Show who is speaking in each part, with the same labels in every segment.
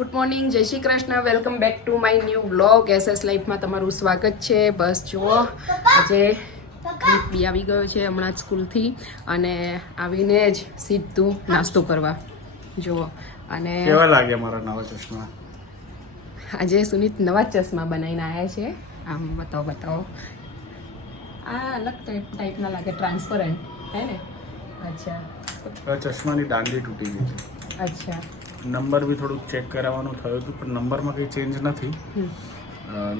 Speaker 1: Good morning Jai Shri Krishna. Welcome back to my new blog SS લાઈફમાં તમારું સ્વાગત છે. બસ જુઓ આજે ક્રિપ બી આવી ગયો છે હમણાં જ સ્કૂલથી અને આવીને જ સીધું નાસ્તો કરવા. જુઓ અને
Speaker 2: કેવા લાગે મારા નવા ચશ્મા?
Speaker 1: આજે સુનિત નવા ચશ્મા બનાવીને આવ્યા છે. આમ બતાવો બતાવો. આ અલગ ટાઈપ ટાઈપના લાગે ટ્રાન્સપરન્ટ હે ને? અચ્છા.
Speaker 2: ચશ્માની દાંડી તૂટી ગઈ છે.
Speaker 1: અચ્છા.
Speaker 2: નંબર બી થોડુંક ચેક કરાવવાનું થયું હતું પણ નંબરમાં કંઈ ચેન્જ નથી.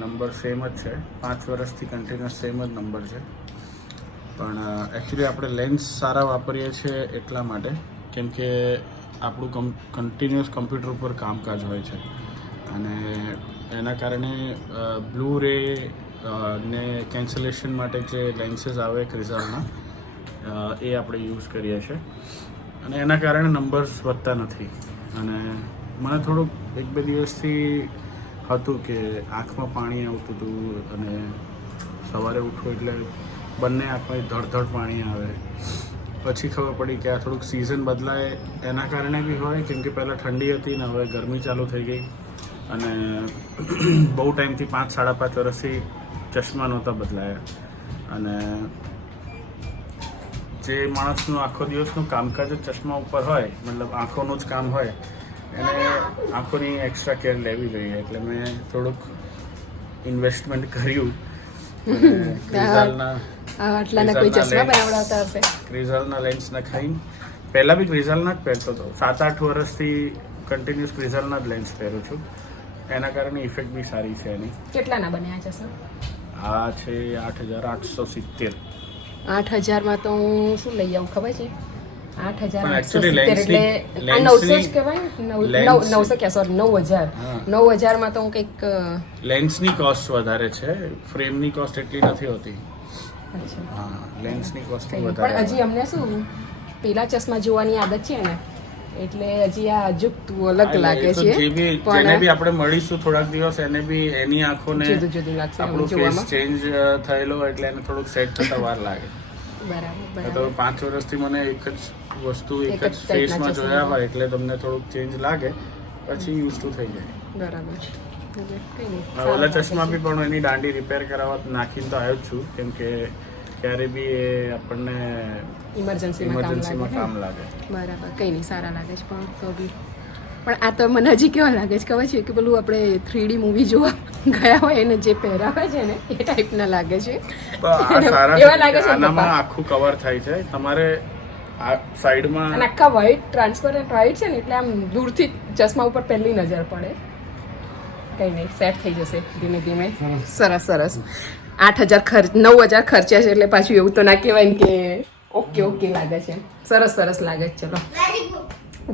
Speaker 2: નંબર સેમ જ છે. પાંચ વર્ષથી કન્ટિન્યુઅસ સેમ જ નંબર છે. પણ એકચ્યુઅલી આપણે લેન્સ સારા વાપરીએ છીએ એટલા માટે કેમ કે આપણું કમ કન્ટિન્યુઅસ કમ્પ્યુટર ઉપર કામકાજ હોય છે. અને એના કારણે બ્લુ રે ને કેન્સલેશન માટે જે લેન્સીસ આવે ક્રિઝલના એ આપણે યુઝ કરીએ છીએ. અને એના કારણે નંબર્સ વધતા નથી. અને મને થોડુંક એક બે દિવસથી હતું કે આંખમાં પાણી આવતું હતું અને સવારે ઉઠો એટલે બંને આંખમાં ધડધડ પાણી આવે. પછી ખબર પડી કે આ થોડુંક સિઝન બદલાય. એના કારણે બી હોય, કેમ કે પહેલાં ઠંડી હતી ને હવે ગરમી ચાલુ થઈ ગઈ. અને બહુ ટાઈમથી પાંચ, સાડા પાંચ વર્ષથી ચશ્મા નહોતા બદલાયા. અને જે માણસનું આખો દિવસનું કામકાજ જ ચશ્મા ઉપર હોય મતલબ આંખોનું જ કામ હોય એને આંખોની એક્સ્ટ્રા કેર લેવી જોઈએ. એટલે મેં થોડુંક ઇન્વેસ્ટમેન્ટ કર્યું. ક્રિઝાલના
Speaker 1: ખાઈને આટલાના કોઈ ચશ્મા બનાવડાવતા હશે?
Speaker 2: ક્રિઝાલના લેન્સ નખાઈને પહેલાં બી ક્રિઝાલના જ પહેરતો હતો. સાત આઠ વર્ષથી કન્ટિન્યુઅસ ક્રિઝાલના જ લેન્સ પહેરું છું. એના કારણે ઇફેક્ટ બી સારી છે એની.
Speaker 1: કેટલાના બન્યા ચશ્મા?
Speaker 2: આ છે આઠ હજાર આઠસો સિત્તેર.
Speaker 1: આઠ હજારમાં તો હું શું લઈ આવું ખબર છે? આઠ હજાર એટલે નવસો જ કહેવાય નવસો ક્યાં? સોરી નવ હજાર. નવ હજારમાં તો હું કંઈક
Speaker 2: લેન્સની કોસ્ટ વધારે છે. ફ્રેમની કોસ્ટ એટલી નથી હોતી. લેન્સની કોસ્ટ વધારે
Speaker 1: પણ હજી અમને શું પેલા ચશ્મા જોવાની આદત છે ને? એટલે હજી આ અજુકતું અલગ લાગે છે
Speaker 2: બી જેને
Speaker 1: પણ
Speaker 2: બી આપણે મળીશું થોડાક દિવસ એને બી એની આંખોને
Speaker 1: જુદું જુદું લાગશે
Speaker 2: આપણું ફેસ ચેન્જ થયેલો એટલે એને થોડુંક સેટ થતા વાર લાગે.
Speaker 1: બરાબર
Speaker 2: તો પાંચ વર્ષથી મને એક જ વસ્તુ એક જ ફેસમાં જોયા
Speaker 1: હોય.
Speaker 2: એટલે તમને થોડુંક ચેન્જ લાગે પછી યુઝ ટુ થઈ જાય.
Speaker 1: બરાબર
Speaker 2: ઓલા ચશ્મા બી પણ એની દાંડી રિપેર કરાવવા નાખીને તો આવ્યો જ છું કેમ કે ક્યારે બી એ આપણને
Speaker 1: ઇમરજન્સીમાં કામ લાગે બરાબર. કંઈ નહીં સારા લાગે છે પણ તો બી. પણ આ તો મને હજી કેવા લાગે છે ખબર છે કે પેલું આપણે થ્રીડી મૂવી જોવા ગયા હોય એને જે પહેરાવે છે ને એ ટાઈપના લાગે છે. એવા લાગે છે
Speaker 2: આનામાં આખું કવર થાય છે. તમારે આ સાઈડમાં
Speaker 1: અને આખા વ્હાઈટ ટ્રાન્સપરન્ટ વ્હાઈટ છે ને એટલે આમ દૂરથી ચશ્મા ઉપર પહેલી નજર પડે. કંઈ નહીં સેટ થઈ જશે ધીમે ધીમે. સરસ સરસ. આઠ હજાર ખર્ચ, નવ હજાર ખર્ચ્યા છે એટલે પાછું એવું તો ના કહેવાય ને કે ઓકે ઓકે લાગે છે. સરસ સરસ લાગે છે, ચલો.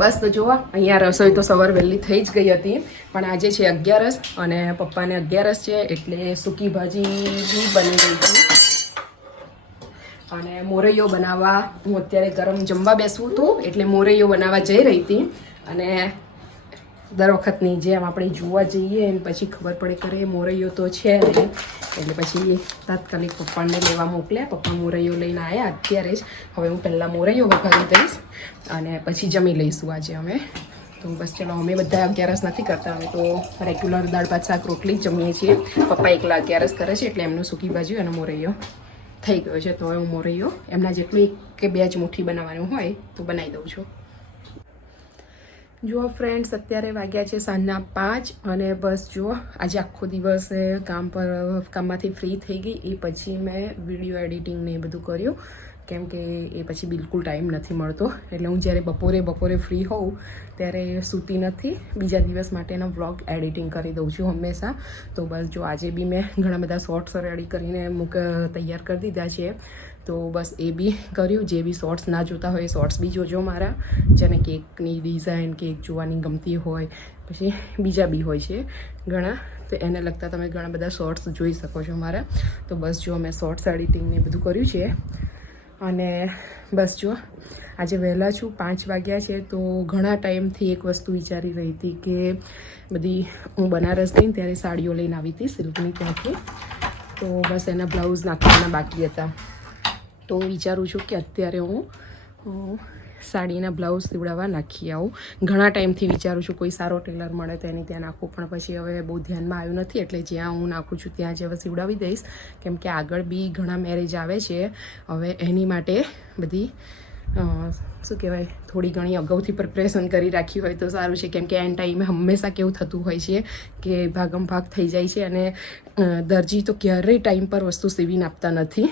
Speaker 1: બસ તો જુઓ અહીંયા રસોઈ તો સવાર વહેલી થઈ જ ગઈ હતી, પણ આજે છે અગિયારસ અને પપ્પાને અગિયારસ છે એટલે સૂકી ભાજી બી બની ગઈ હતી. અને મોરૈયો બનાવવા, હું અત્યારે ગરમ જમવા બેસવું હતું, એટલે મોરૈયો બનાવવા જઈ રહી હતી. અને દર વખતની જેમ આપણે જોવા જઈએ અને પછી ખબર પડે કરે મોરૈયો તો છે નહીં એટલે પછી તાત્કાલિક પપ્પાને લેવા મોકલ્યા. પપ્પા મોરૈયો લઈને આવ્યા અત્યારે જ. હવે હું પહેલાં મોરૈયો વઘારી દઈશ અને પછી જમી લઈશું આજે અમે. તો બસ ચલો, અમે બધા અગિયારસ નથી કરતા. અમે તો રેગ્યુલર દાળ ભાત, શાક, રોટલી જમીએ છીએ. પપ્પા એકલા અગિયારસ કરે છે એટલે એમનું સૂકી ભાજી અને મોરૈયો થઈ ગયો છે. તો હવે હું મોરૈયો એમના જેટલું કે બે જ મુઠ્ઠી બનાવવાનું હોય તો બનાવી દઉં છું. જુઓ ફ્રેન્ડ્સ અત્યારે વાગ્યા છે સાંજના પાંચ અને બસ જુઓ, આજે આખો દિવસ કામ પર કામમાંથી ફ્રી થઈ ગઈ. એ પછી મેં વીડિયો એડિટિંગ ને એ બધું કર્યું. કેમ કે એ પછી બિલકુલ ટાઈમ નથી મળતો. એટલે હું જ્યારે બપોરે બપોરે ફ્રી હોઉં, ત્યારે સૂતી નથી. બીજા દિવસ માટેના વ્લોગ એડિટિંગ કરી દઉં છું હંમેશા. તો બસ જો આજે બી મેં ઘણા બધા શોર્ટ્સ રેડી કરીને મૂક તૈયાર કરી દીધા છે. તો બસ એ બી કર્યું. જે બી શોર્ટ્સ ના જોતા હોય એ શોર્ટ્સ બી જોજો મારા. જેને કેકની ડિઝાઇન કેક જોવાની ગમતી હોય. પછી બીજા બી હોય છે ઘણા. તો એને લગતા તમે ઘણા બધા શોર્ટ્સ જોઈ શકો છો મારા. તો બસ જો મેં શોર્ટ્સ એડિટિંગને બધું કર્યું છે. અને બસ જો, આજે વહેલા છું, પાંચ વાગ્યા છે. તો ઘણા ટાઈમથી એક વસ્તુ વિચારી રહી હતી કે બધી હું બનારસ ગઈ ત્યારે સાડીઓ લઈને આવી હતી સિલ્કની ત્યાંથી. તો બસ એના બ્લાઉઝ નાખવાના બાકી હતા. તો વિચારું છું કે અત્યારે હું સાડીના બ્લાઉઝ સીવડાવવા નાખી આવું. ઘણા ટાઈમથી વિચારું છું કોઈ સારો ટેલર મળે તો એની ત્યાં નાખું, પણ પછી હવે બહુ ધ્યાનમાં આવ્યું નથી, એટલે જ્યાં હું નાખું છું ત્યાં જ હવે સીવડાવી દઈશ. કેમ કે આગળ બી ઘણા મેરેજ આવે છે. હવે એની માટે બધી શું કહેવાય, થોડી ઘણી અગાઉથી પ્રિપરેશન કરી રાખી હોય તો સારું છે. કેમ કે એન ટાઈમે હંમેશા કેવું થતું હોય છે કે ભાગમ ભાગ થઈ જાય છે અને દરજી તો ક્યારેય ટાઈમ પર વસ્તુ સીવીને આપતા નથી.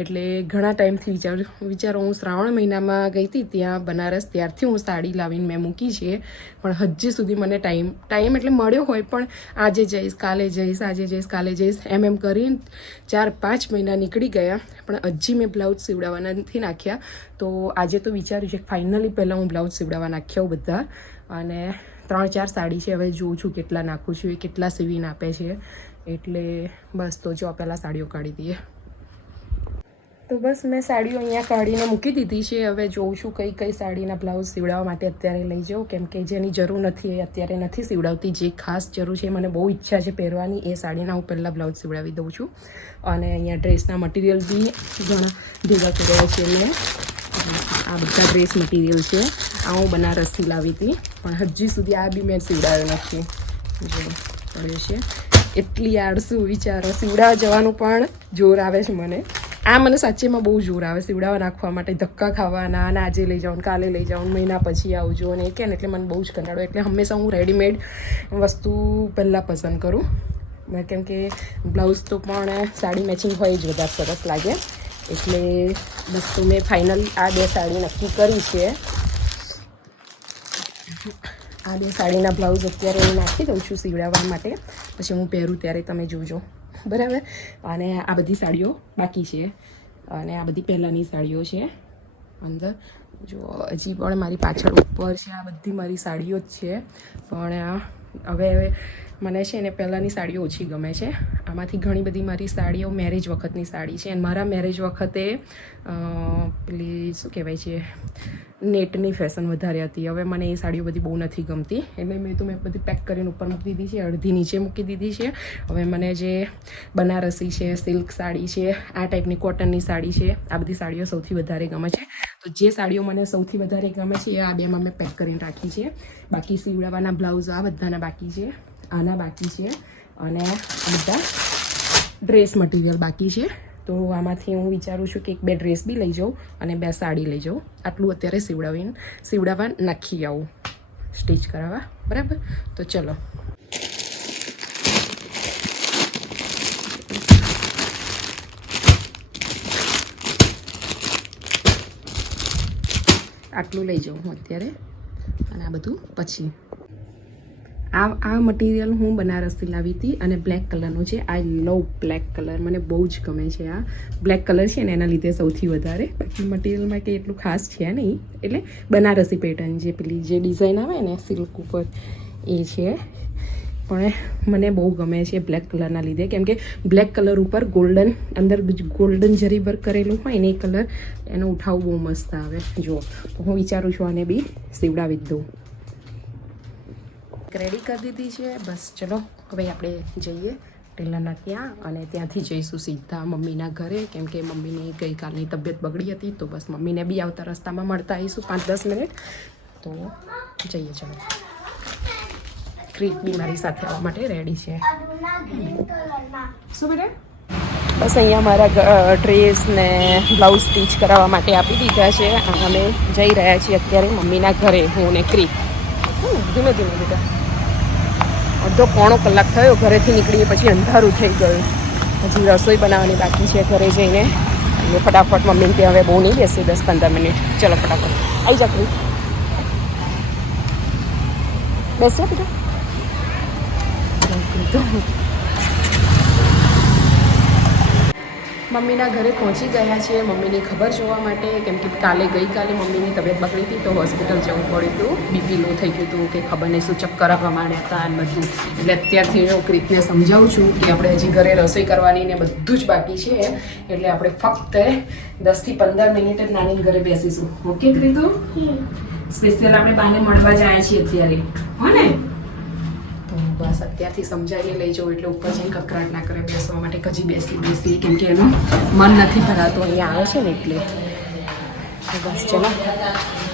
Speaker 1: એટલે ઘણા ટાઈમથી વિચાર, વિચારો હું શ્રાવણ મહિનામાં ગઈ હતી ત્યાં બનારસ, ત્યારથી હું સાડી લાવીને મેં મૂકી છે. પણ હજી સુધી મને ટાઈમ ટાઈમ એટલે મળ્યો હોય પણ આજે જઈશ, કાલે જઈશ, આજે જઈશ, કાલે જઈશ, એમ એમ કરીને ચાર, પાંચ મહિના નીકળી ગયા. પણ હજી મેં બ્લાઉઝ સીવડાવવાના નથી નાખ્યા. તો આજે તો વિચાર્યું છે ફાઇનલી પહેલાં હું બ્લાઉઝ સીવડાવવા નાખ્યા બધા અને ત્રણ ચાર સાડી છે, હવે જોઉં છું કેટલા નાખું છું, એ કેટલા સીવીને આપે છે. એટલે બસ તો જો પહેલાં સાડીઓ કાઢી દઈએ. તો બસ મેં સાડીઓ અહીંયા કાઢીને મૂકી દીધી છે. હવે જોઉં છું કઈ કઈ સાડીના બ્લાઉઝ સીવડાવવા માટે અત્યારે લઈ જાઉં. કેમ કે જેની જરૂર નથી, એ અત્યારે નથી સીવડાવતી. જે ખાસ જરૂર છે મને બહુ ઈચ્છા છે પહેરવાની, એ સાડીના હું પહેલાં બ્લાઉઝ સીવડાવી દઉં છું. અને અહીંયા ડ્રેસના મટીરિયલ બી ઘણા ભેગા કર્યા છે. મેં આ બધા ડ્રેસ મટીરિયલ છે. આ હું બનારસથી લાવી હતી. પણ હજી સુધી આ બી મેં સીવડાવ્યો નથી. જો પડ્યો છે. એટલી આળસુ વિચારો. સીવડાવવા જવાનું પણ જોર આવે છે મને. આ મને સાચેમાં બહુ જોર આવે. સીવડાવવા નાખવા માટે ધક્કા ખાવાના, અને આજે લઈ જાઉં કાલે લઈ જાઉં મહિના પછી આવજો અને એ કે એટલે મને બહુ જ કંટાળો. એટલે હંમેશા હું રેડીમેડ વસ્તુ પહેલાં પસંદ કરું. કેમ કે બ્લાઉઝ તો પણ સાડી મેચિંગ હોય જ, વધારે સરસ લાગે. એટલે બસ તો મેં ફાઇનલ આ બે સાડી નક્કી કરી છે. આ બે સાડીના બ્લાઉઝ અત્યારે હું નાખી દઉં છું સીવડાવવા માટે. પછી હું પહેરું ત્યારે તમે જોજો. બરાબર? અને આ બધી સાડીઓ બાકી છે. અને આ બધી પહેલાંની સાડીઓ છે. અંદર જો હજી પણ મારી પાછળ ઉપર છે, આ બધી મારી સાડીઓ જ છે. પણ આ હવે મને છે ને પહેલાંની સાડીઓ ઓછી ગમે છે. આમાંથી ઘણી બધી મારી સાડીઓ મેરેજ વખતની સાડી છે. અને મારા મેરેજ વખતે પેલી શું કહેવાય છે, નેટની ફેશન વધારે હતી. હવે મને એ સાડીઓ બધી બહુ નથી ગમતી. એટલે મેં તો મેં બધી પેક કરીને ઉપર મૂકી દીધી છે, અડધી નીચે મૂકી દીધી છે. હવે મને જે બનારસી છે સિલ્ક સાડી છે, આ ટાઈપની કોટનની સાડી છે, આ બધી સાડીઓ સૌથી વધારે ગમે છે. તો જે સાડીઓ મને સૌથી વધારે ગમે છે એ આ બેમાં મેં પેક કરીને રાખી છે. બાકી સીવડાવવાના બ્લાઉઝ આ બધાના બાકી છે. આના બાકી છે. અને બધા ડ્રેસ મટીરિયલ બાકી છે. તો આમાંથી હું વિચારું છું કે એક બે ડ્રેસ બી લઈ જાઉં અને બે સાડી લઈ જાઉં. આટલું અત્યારે સીવડાવીને, સીવડાવવા નાખી આવું. સ્ટીચ કરાવવા. બરાબર? તો ચલો. આટલું લઈ જાઉં હું અત્યારે. અને આ બધું પછી. આ આ મટીરિયલ હું બનારસથી લાવી હતી અને બ્લેક કલરનું છે. આઈ લવ બ્લેક કલર મને બહુ જ ગમે છે આ. બ્લેક કલર છે ને એના લીધે સૌથી વધારે. બાકી મટીરિયલમાં કંઈ એટલું ખાસ છે નહીં. એટલે બનારસી પેટર્ન જે પેલી જે ડિઝાઇન આવે ને સિલ્ક ઉપર, એ છે. પણ મને બહુ ગમે છે બ્લેક કલરના લીધે. કેમ કે બ્લેક કલર ઉપર ગોલ્ડન અંદર ગોલ્ડન જરી વર્ક કરેલું હોય ને એ કલર એનો ઉઠાવ બહુ મસ્ત આવે. તો હું વિચારું છું આને બી સીવડાવી જ દઉં. રેડી કરી દીધી છે. બસ, ચલો, હવે આપણે જઈએ. ટેલરના ત્યાં અને ત્યાંથી જઈશું સીધા મમ્મીના ઘરે. કેમ કે મમ્મીની ગઈકાલની તબિયત બગડી હતી, તો બસ મમ્મીને બી આવતા રસ્તામાં મળતા આવીશું પાંચ દસ મિનિટ. તો જઈએ, ચલો. ક્રીટ બી મારી સાથે આવવા માટે રેડી છે. શું બેટા બસ અહીંયા મારા ડ્રેસ ને બ્લાઉઝ સ્ટીચ કરાવવા માટે આપી દીધા છે. અમે જઈ રહ્યા છીએ અત્યારે મમ્મીના ઘરે, હું ને ક્રીક. ધીમે ધીમે બેટા. અડધો પોણો કલાક થયો, ઘરેથી નીકળીએ પછી અંધારું થઈ ગયું. હજી રસોઈ બનાવવાની બાકી છે ઘરે જઈને. એટલે ફટાફટ મમ્મીને ત્યાં હવે બહુ નહીં બેસે દસ પંદર મિનિટ. ચલો ફટાફટ. આવી જા ક્રીટ બેસો બેટા. મમ્મીના ઘરે પહોંચી ગયા છે મમ્મીની ખબર જોવા માટે કેમ કે કાલે ગઈકાલે મમ્મીની તબિયત બગડી હતી તો હોસ્પિટલ જવું પડ્યું હતું. બીપી લો થઈ ગયું હતું કે ખબર નહીં શું ચક્કર પ્રમાણે હતા અને બધું. એટલે અત્યારથી હું ક્રિતને સમજાવું છું કે આપણે હજી ઘરે રસોઈ કરવાની ને બધું જ બાકી છે. એટલે આપણે ફક્ત દસથી પંદર મિનિટ જ નાની ઘરે બેસીશું. ઓકે ક્રિતુ સ્પેશિયલ આપણે બાને મળવા જાય છીએ અત્યારે. હો ને તો બસ અત્યારથી સમજાવીને લઈ જાઉં એટલે ઉપર જઈને કકરાટ ના કરે બેસવા માટે કજી બેસી બેસી કેમ કે એનું મન નથી ભરાતું. અહીંયા આવે છે ને એટલે. બસ ચલો.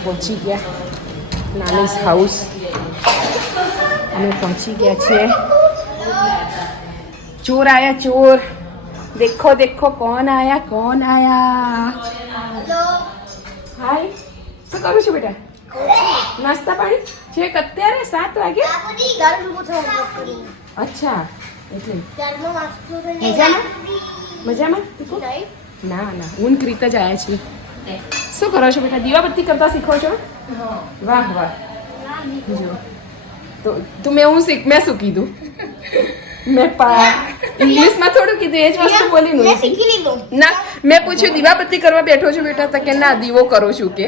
Speaker 1: પહોંચી ગયા. નાનીસ હાઉસ અમે પહોંચી ગયા છીએ. ચોર આયા ચોર. દેખો દેખો કોણ આયા કોણ આયા? હાય શું કરું છું બેટા? નાસ્તા પાણી? છે અત્યારે સાત વાગે? અચ્છા એટલે. મજામાં? ના ના હું ક્રીત જ આવ્યા છીએ. શું કરો છો બેટા? દીવાબત્તી કરતા શીખો છો? વાહ વાહ. જો. તો તું મેં હું શીખ મેં શું કીધું? મેં પા ઇંગ્લિશમાં થોડું કીધું એ જ વસ્તુ બોલી નું ના મેં પૂછ્યું દીવાબત્તી કરવા બેઠો છું બેટા તો કે ના દીવો કરું છું કે.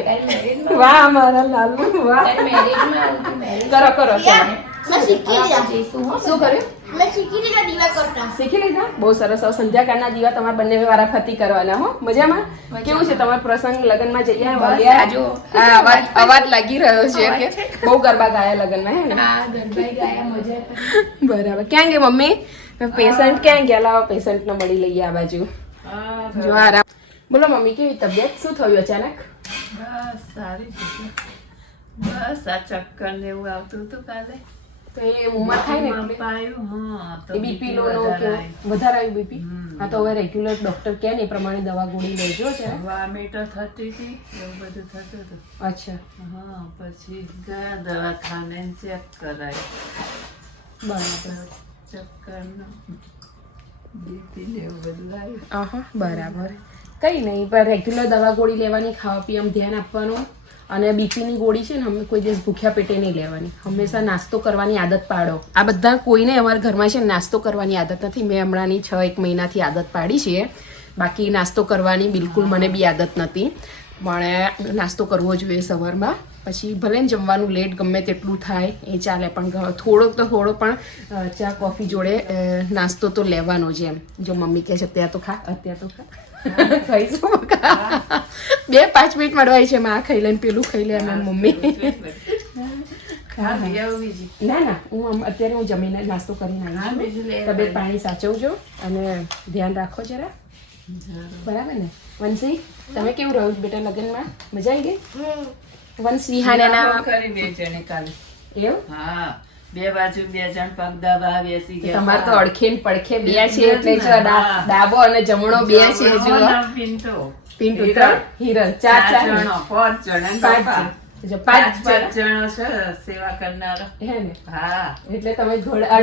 Speaker 1: વાહ મારા લાલુ વાહ. કરો કરો શું કર્યું? શીખી લીધા બહુ સરસ હવે સંધ્યાકાળના દીવા તમારા બંને વારા ફતી કરવાના હો મજામાં કેવું છે તમારો પ્રસંગ? લગ્નમાં જઈ આવ્યા? વળ્યા? હા અવાજ અવાજ લાગી રહ્યો છે કે બહુ ગરબા ગાયા લગ્નમાં હે ને? બરાબર. ક્યાં ગઈ મમ્મી? પેશન્ટ ક્યાં ગયા? લાવો પેશન્ટ ને મળી લઈએ આ બાજુ. જો આરામ. બોલો મમ્મી કેવી તબિયત? શું થયું અચાનક?
Speaker 3: બસ સારી છે. બસ આ ચક્કર ને એવું આવતું હતું કાલે.
Speaker 1: તો એ ઉંમર થાય ને એટલે?
Speaker 3: અપાયું, હા, તો
Speaker 1: એ બીપી લો નો કે વધારે આવ્યું બીપી હા તો હવે રેગ્યુલર ડોક્ટર કહે ને પ્રમાણે દવા ગોળી લેજો છે.
Speaker 3: વામિટો થતી હતી એવું બધું થતું હતું.
Speaker 1: અચ્છા.
Speaker 3: હા પછી ગયા દવાખાને ચેક કરાય.
Speaker 1: બરાબર.
Speaker 3: ચક્કરનું બીપી ને એવું બધું આવ્યું
Speaker 1: આહા બરાબર. કઈ નહીં પણ રેગ્યુલર દવા ગોળી લેવાની ખાવા પીવામાં ધ્યાન આપવાનું. અને બીપીની ગોળી છે ને, અમે કોઈ દિવસ ભૂખ્યા પેટે નહીં લેવાની. હંમેશા નાસ્તો કરવાની આદત પાડો. આ બધા કોઈને અમારા ઘરમાં છે નાસ્તો કરવાની આદત નથી. મેં હમણાંની છ, એક મહિનાથી આદત પાડી છે. બાકી નાસ્તો કરવાની બિલકુલ મને બી આદત નથી. પણ નાસ્તો કરવો જોઈએ સવારમાં. પછી ભલે જમવાનું લેટ ગમે તેટલું થાય, એ ચાલે. પણ થોડોક તો થોડો પણ ચા, કોફી જોડે નાસ્તો તો લેવાનો જ એમ. જો મમ્મી કહે છે, અત્યારે તો ખા, અત્યારે તો ખા. ખાઈશું બે પાંચ મિનિટ મળવાય છે માં આ ખાઈ લે પેલું ખાઈ લે એમ મમ્મી. ના. ના હું અત્યારે હું જમીને નાસ્તો કરીને આવી છું. તબિયત પાણી સાચવજો અને ધ્યાન રાખો જરા. બરાબર ને? વંશી તમે કેવું રહ્યું બેટા લગ્નમાં? મજા આવી ગઈ? વંશ વિહાન એના
Speaker 3: કરી બે જણે કાલે.
Speaker 1: એવું?
Speaker 3: હા. બે બાજુ બે જણ પગ દબા બેસી ગયા.
Speaker 1: તમારે તો અડખે ને પડખે બે છે એટલે જો ડાબો અને જમણો બે છે જો
Speaker 3: પિન્ટો
Speaker 1: પિન્ટો ત્રણ હિરલ ચાર
Speaker 3: ચાર જણો પાંચ જણ
Speaker 1: પાંચ જણ.
Speaker 3: પાંચ
Speaker 1: પાંચ
Speaker 3: પાંચ
Speaker 1: જણો.
Speaker 3: છે સેવા કરનારા.
Speaker 1: હે ને?
Speaker 3: હા.
Speaker 1: એટલે તમે ઘોડા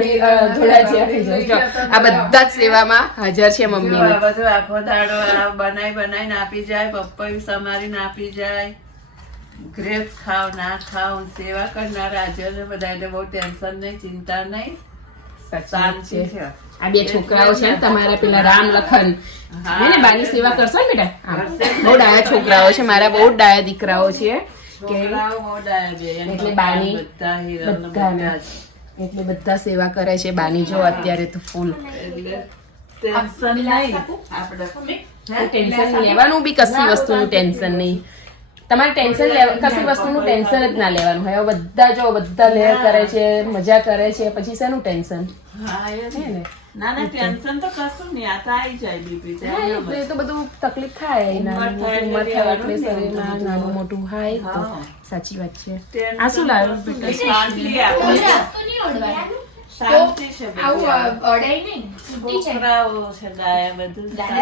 Speaker 1: ઘોડા જેવા થઈ જાઓ. જો, આ બધા જ સેવામાં હાજર છે મમ્મી
Speaker 3: બધું આખો દાડો આ બનાઈ બનાઈને આપી જાય પપ્પા સમારીને આપી જાય. ગ્રેપ્સ ખાવ ના ખાવ સેવા કરનારા આજે બધા એટલે બહુ ટેન્શન નહીં ચિંતા નહીં. શાંતિ છે.
Speaker 1: આ બે છોકરાઓ છે તમારા પેલા રામ લખન. ને બાની સેવા કરશો ને બેટા? બહુ ડાયા છોકરાઓ છે મારા બહુ ડાયા દીકરાઓ છે. કે
Speaker 3: છોકરાઓ બહુ ડાયા છે. એના
Speaker 1: એટલે બાની
Speaker 3: બધા.
Speaker 1: એટલે બધા સેવા કરે છે. બાની જો અત્યારે તો ફૂલ
Speaker 3: નહીં.
Speaker 1: ટેન્શન લેવાનું બી કશી વસ્તુનું ટેન્શન નહીં. તમારે ટેન્શન લેવા કશી વસ્તુનું ટેન્શન જ ના લેવાનું હોય બધા જો બધા લેર કરે છે મજા કરે છે પછી શેનું ટેન્શન ને?
Speaker 3: ના ના ટેન્શન તો કશું નહીં આ તો આવી જાય બીપી
Speaker 1: એ તો બધું તકલીફ થાય ઉંમર થાય એટલે શરીરમાં નાનું મોટું
Speaker 3: હાય
Speaker 1: સાચી વાત છે આ શું લાવ્યું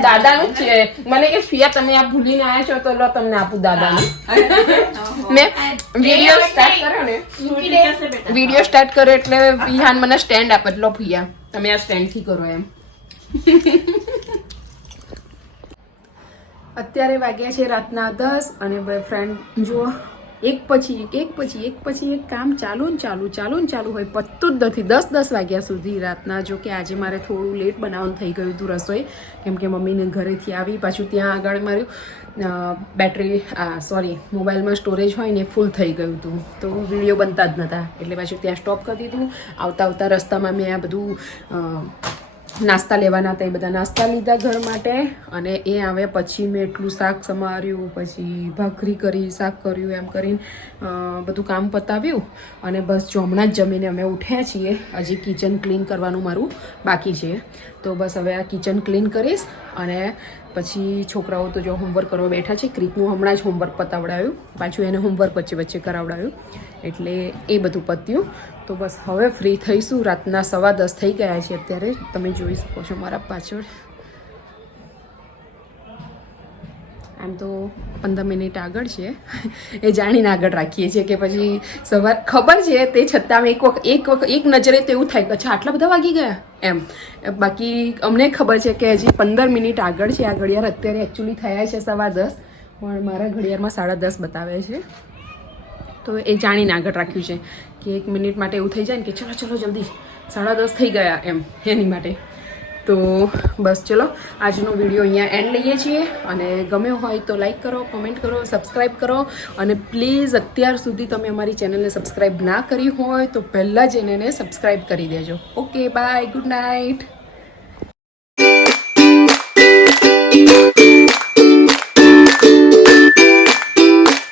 Speaker 1: દાદાનું જ છે. મને કે ફિયા તમે આ ભૂલીને આવ્યા છો તો લો તમને આપું દાદાનું. મેં વીડિયો સ્ટાર્ટ કર્યો ને. વીડિયો સ્ટાર્ટ કર્યો એટલે વિહાન મને સ્ટેન્ડ આપે. લો ફિયા તમે આ સ્ટેન્ડથી કરો એમ. અત્યારે વાગ્યા છે રાતના દસ અને ફ્રેન્ડ જુઓ. એક પછી એક એક પછી એક પછી એક કામ ચાલુ ને ચાલુ ચાલુ ને ચાલુ હોય. પતતું જ નથી. દસ દસ વાગ્યા સુધી રાતના. જો કે આજે મારે થોડું લેટ બનાવવાનું થઈ ગયું હતું રસોઈ. કેમ કે મમ્મીને ઘરેથી આવી, પાછું ત્યાં આગળ મારું બેટરી આ સોરી મોબાઈલમાં સ્ટોરેજ હોય ને ફૂલ થઈ ગયું હતું. તો વીડિયો બનતા જ નહોતા એટલે પાછું ત્યાં સ્ટોપ કરી દીધું. આવતા આવતા રસ્તામાં મેં આ બધું નાસ્તા લેવાના હતા, એ બધા નાસ્તા લીધા ઘર માટે. અને એ આવે પછી મેં એટલું શાક સમાર્યું, પછી ભાખરી કરી, શાક કર્યું, એમ કરીને બધું કામ પતાવ્યું. અને બસ જો હમણાં જ જમીને અમે ઉઠ્યા છીએ. હજી કિચન ક્લીન કરવાનું મારું બાકી છે. તો બસ હવે આ કિચન ક્લીન કરીશ અને પછી છોકરાઓ તો જો હોમવર્ક કરવા બેઠા છે, ક્રિતનું હમણાં જ હોમવર્ક પતાવડાવ્યું પાછું એને હોમવર્ક વચ્ચે વચ્ચે કરાવડાવ્યું એટલે એ બધું પત્યું. તો બસ હવે ફ્રી થઈશું. રાતના સવા દસ થઈ ગયા છે અત્યારે. તમે જોઈ શકો છો મારા પાછળ. આમ તો પંદર મિનિટ આગળ છે. એ જાણીને આગળ રાખીએ છીએ કે પછી સવાર ખબર છે તે છતાં અમે એક વખત એક વખત એક નજરે તો એવું થાય કે અચ્છા, આટલા બધા વાગી ગયા? એમ. બાકી અમને ખબર છે કે હજી પંદર મિનિટ આગળ છે. આ ઘડિયાળ અત્યારે એકચ્યુઅલી થયા છે સવા દસ. પણ મારા ઘડિયાળમાં સાડા દસ બતાવે છે. તો એ જાણીને આગળ રાખ્યું છે કે એક મિનિટ માટે એવું થઈ જાય ને કે ચલો ચલો, જલ્દી. સાડા દસ થઈ ગયા એમ. એની માટે. તો બસ ચલો, આજનો વીડિયો અહીંયા એન્ડ લઈએ છીએ. અને ગમ્યો હોય તો લાઈક કરો કોમેન્ટ કરો સબસ્ક્રાઈબ કરો. અને પ્લીઝ અત્યાર સુધી તમે અમારી ચેનલને સબસ્ક્રાઈબ ના કરી હોય તો પહેલાં જ એને સબસ્ક્રાઈબ કરી દેજો. Okay bye good night